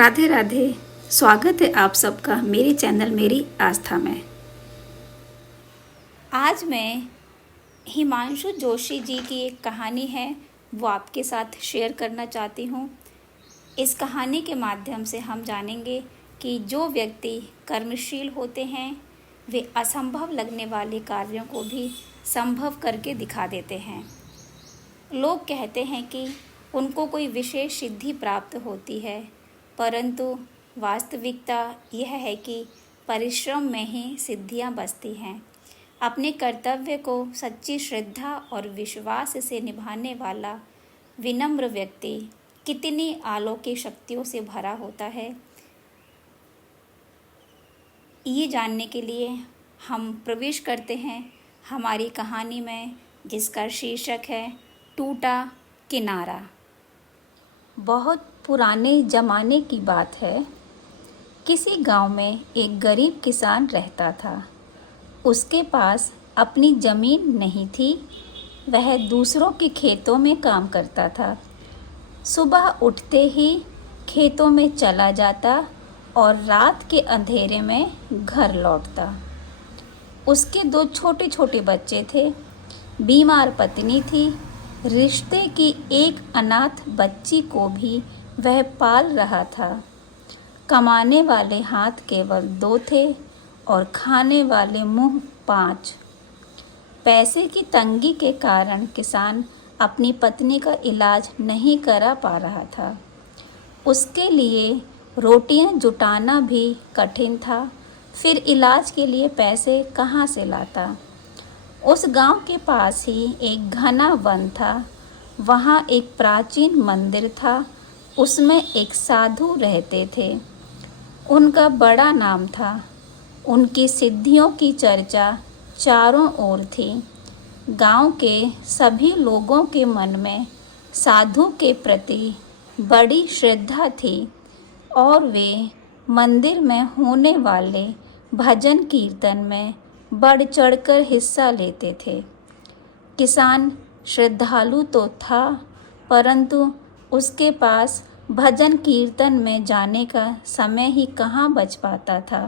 राधे राधे। स्वागत है आप सबका मेरे चैनल मेरी आस्था में। आज मैं हिमांशु जोशी जी की एक कहानी है वो आपके साथ शेयर करना चाहती हूँ। इस कहानी के माध्यम से हम जानेंगे कि जो व्यक्ति कर्मशील होते हैं वे असंभव लगने वाले कार्यों को भी संभव करके दिखा देते हैं। लोग कहते हैं कि उनको कोई विशेष सिद्धि प्राप्त होती है, परंतु वास्तविकता यह है कि परिश्रम में ही सिद्धियां बसती हैं। अपने कर्तव्य को सच्ची श्रद्धा और विश्वास से निभाने वाला विनम्र व्यक्ति कितनी अलौकिक शक्तियों से भरा होता है, ये जानने के लिए हम प्रवेश करते हैं हमारी कहानी में, जिसका शीर्षक है टूटा किनारा। बहुत पुराने ज़माने की बात है। किसी गांव में एक गरीब किसान रहता था। उसके पास अपनी ज़मीन नहीं थी। वह दूसरों के खेतों में काम करता था। सुबह उठते ही खेतों में चला जाता और रात के अंधेरे में घर लौटता। उसके 2 छोटे छोटे बच्चे थे। बीमार पत्नी थी। रिश्ते की एक अनाथ बच्ची को भी वह पाल रहा था। कमाने वाले हाथ केवल 2 थे और खाने वाले मुंह 5। पैसे की तंगी के कारण किसान अपनी पत्नी का इलाज नहीं करा पा रहा था। उसके लिए रोटियां जुटाना भी कठिन था। फिर इलाज के लिए पैसे कहाँ से लाता। उस गांव के पास ही एक घना वन था। वहाँ एक प्राचीन मंदिर था। उसमें एक साधु रहते थे। उनका बड़ा नाम था। उनकी सिद्धियों की चर्चा चारों ओर थी। गांव के सभी लोगों के मन में साधु के प्रति बड़ी श्रद्धा थी और वे मंदिर में होने वाले भजन कीर्तन में बढ़ चढ़कर हिस्सा लेते थे। किसान श्रद्धालु तो था, परंतु उसके पास भजन कीर्तन में जाने का समय ही कहाँ बच पाता था।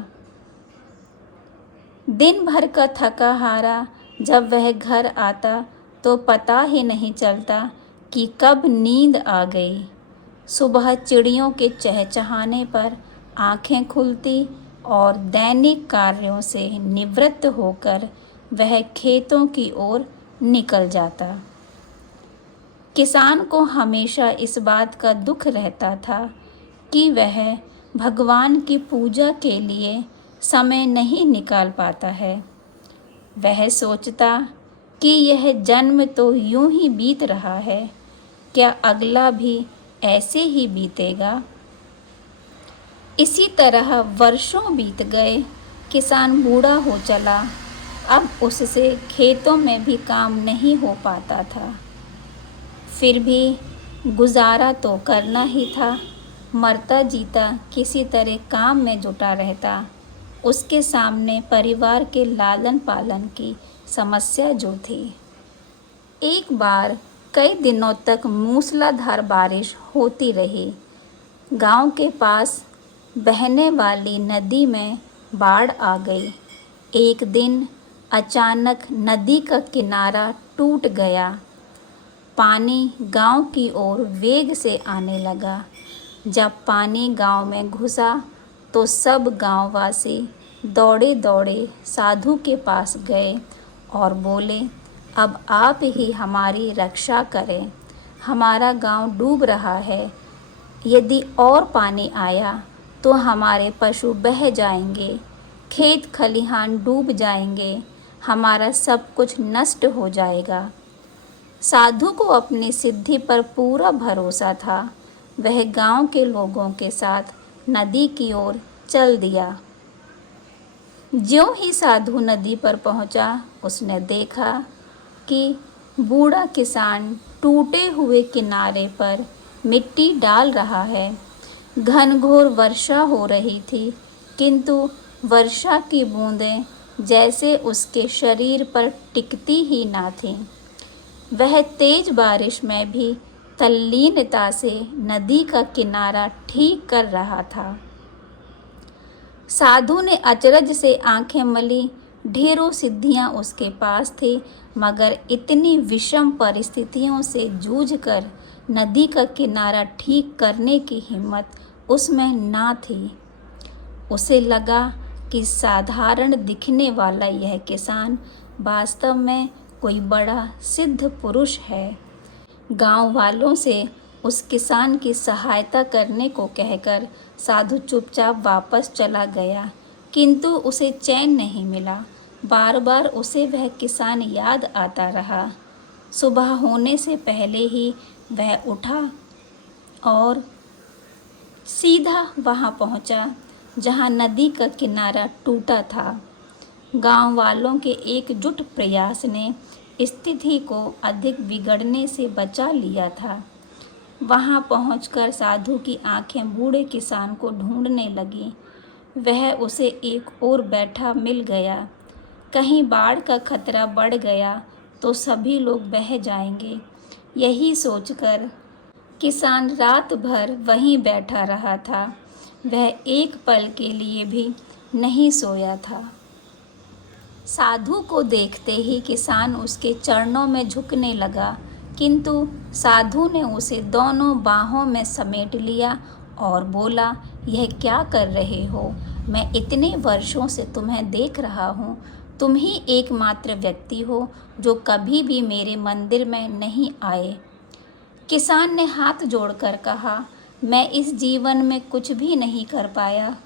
दिन भर का थका हारा जब वह घर आता तो पता ही नहीं चलता कि कब नींद आ गई। सुबह चिड़ियों के चहचहाने पर आंखें खुलती और दैनिक कार्यों से निवृत्त होकर वह खेतों की ओर निकल जाता। किसान को हमेशा इस बात का दुख रहता था कि वह भगवान की पूजा के लिए समय नहीं निकाल पाता है। वह सोचता कि यह जन्म तो यूं ही बीत रहा है, क्या अगला भी ऐसे ही बीतेगा। इसी तरह वर्षों बीत गए। किसान बूढ़ा हो चला। अब उससे खेतों में भी काम नहीं हो पाता था। फिर भी गुजारा तो करना ही था। मरता जीता किसी तरह काम में जुटा रहता। उसके सामने परिवार के लालन पालन की समस्या जो थी। एक बार कई दिनों तक मूसलाधार बारिश होती रही। गांव के पास बहने वाली नदी में बाढ़ आ गई। एक दिन अचानक नदी का किनारा टूट गया। पानी गांव की ओर वेग से आने लगा। जब पानी गांव में घुसा तो सब गांववासी दौड़े दौड़े साधु के पास गए और बोले, अब आप ही हमारी रक्षा करें। हमारा गांव डूब रहा है। यदि और पानी आया तो हमारे पशु बह जाएंगे, खेत खलिहान डूब जाएंगे, हमारा सब कुछ नष्ट हो जाएगा। साधु को अपनी सिद्धि पर पूरा भरोसा था। वह गांव के लोगों के साथ नदी की ओर चल दिया। ज्यों ही साधु नदी पर पहुंचा, उसने देखा कि बूढ़ा किसान टूटे हुए किनारे पर मिट्टी डाल रहा है। घनघोर वर्षा हो रही थी, किंतु वर्षा की बूंदें जैसे उसके शरीर पर टिकती ही ना थीं। वह तेज बारिश में भी तल्लीनता से नदी का किनारा ठीक कर रहा था। साधु ने अचरज से आंखें मली। ढेरों सिद्धियां उसके पास थी, मगर इतनी विषम परिस्थितियों से जूझकर नदी का किनारा ठीक करने की हिम्मत उसमें ना थी। उसे लगा कि साधारण दिखने वाला यह किसान वास्तव में कोई बड़ा सिद्ध पुरुष है। गांव वालों से उस किसान की सहायता करने को कहकर साधु चुपचाप वापस चला गया, किंतु उसे चैन नहीं मिला। बार बार उसे वह किसान याद आता रहा। सुबह होने से पहले ही वह उठा और सीधा वहां पहुंचा जहां नदी का किनारा टूटा था। गांव वालों के एकजुट प्रयास ने स्थिति को अधिक बिगड़ने से बचा लिया था। वहां पहुंचकर साधु की आंखें बूढ़े किसान को ढूंढने लगी। वह उसे एक ओर बैठा मिल गया। कहीं बाढ़ का खतरा बढ़ गया तो सभी लोग बह जाएंगे, यही सोचकर किसान रात भर वहीं बैठा रहा था। वह एक पल के लिए भी नहीं सोया था। साधु को देखते ही किसान उसके चरणों में झुकने लगा, किंतु साधु ने उसे दोनों बाहों में समेट लिया और बोला, यह क्या कर रहे हो? मैं इतने वर्षों से तुम्हें देख रहा हूँ। तुम ही एकमात्र व्यक्ति हो जो कभी भी मेरे मंदिर में नहीं आए। किसान ने हाथ जोड़कर कहा, मैं इस जीवन में कुछ भी नहीं कर पाया,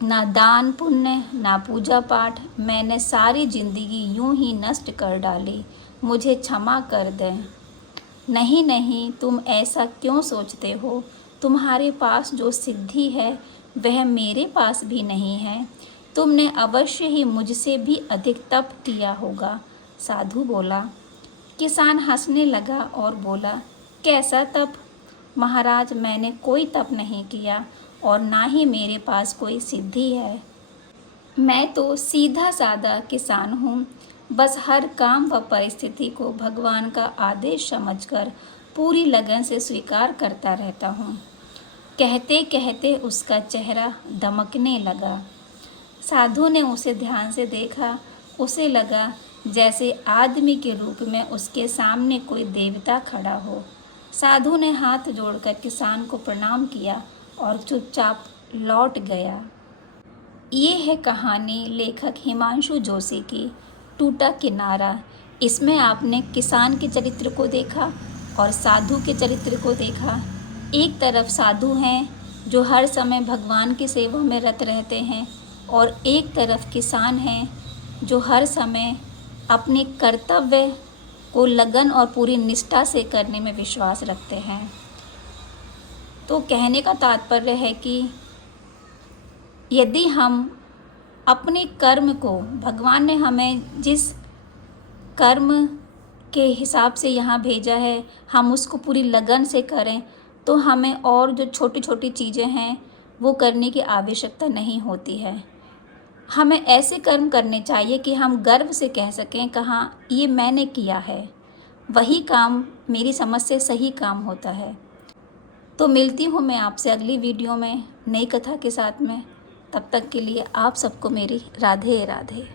ना दान पुण्य ना पूजा पाठ। मैंने सारी जिंदगी यूं ही नष्ट कर डाली, मुझे क्षमा कर दें। नहीं नहीं, तुम ऐसा क्यों सोचते हो? तुम्हारे पास जो सिद्धि है वह मेरे पास भी नहीं है। तुमने अवश्य ही मुझसे भी अधिक तप किया होगा, साधु बोला। किसान हंसने लगा और बोला, कैसा तप? महाराज, मैंने कोई तप नहीं किया और ना ही मेरे पास कोई सिद्धि है। मैं तो सीधा साधा किसान हूँ। बस हर काम व परिस्थिति को भगवान का आदेश समझकर पूरी लगन से स्वीकार करता रहता हूँ। कहते कहते उसका चेहरा दमकने लगा। साधु ने उसे ध्यान से देखा। उसे लगा जैसे आदमी के रूप में उसके सामने कोई देवता खड़ा हो। साधु ने हाथ जोड़कर किसान को प्रणाम किया और चुपचाप लौट गया। ये है कहानी लेखक हिमांशु जोशी की, टूटा किनारा। इसमें आपने किसान के चरित्र को देखा और साधु के चरित्र को देखा। एक तरफ साधु हैं जो हर समय भगवान की सेवा में रत रहते हैं, और एक तरफ किसान हैं जो हर समय अपने कर्तव्य को लगन और पूरी निष्ठा से करने में विश्वास रखते हैं। तो कहने का तात्पर्य है कि यदि हम अपने कर्म को, भगवान ने हमें जिस कर्म के हिसाब से यहाँ भेजा है, हम उसको पूरी लगन से करें, तो हमें और जो छोटी छोटी चीज़ें हैं वो करने की आवश्यकता नहीं होती है। हमें ऐसे कर्म करने चाहिए कि हम गर्व से कह सकें, कहाँ ये मैंने किया है, वही काम मेरी समझ से सही काम होता है। तो मिलती हूँ मैं आपसे अगली वीडियो में नई कथा के साथ में। तब तक के लिए आप सबको मेरी राधे राधे।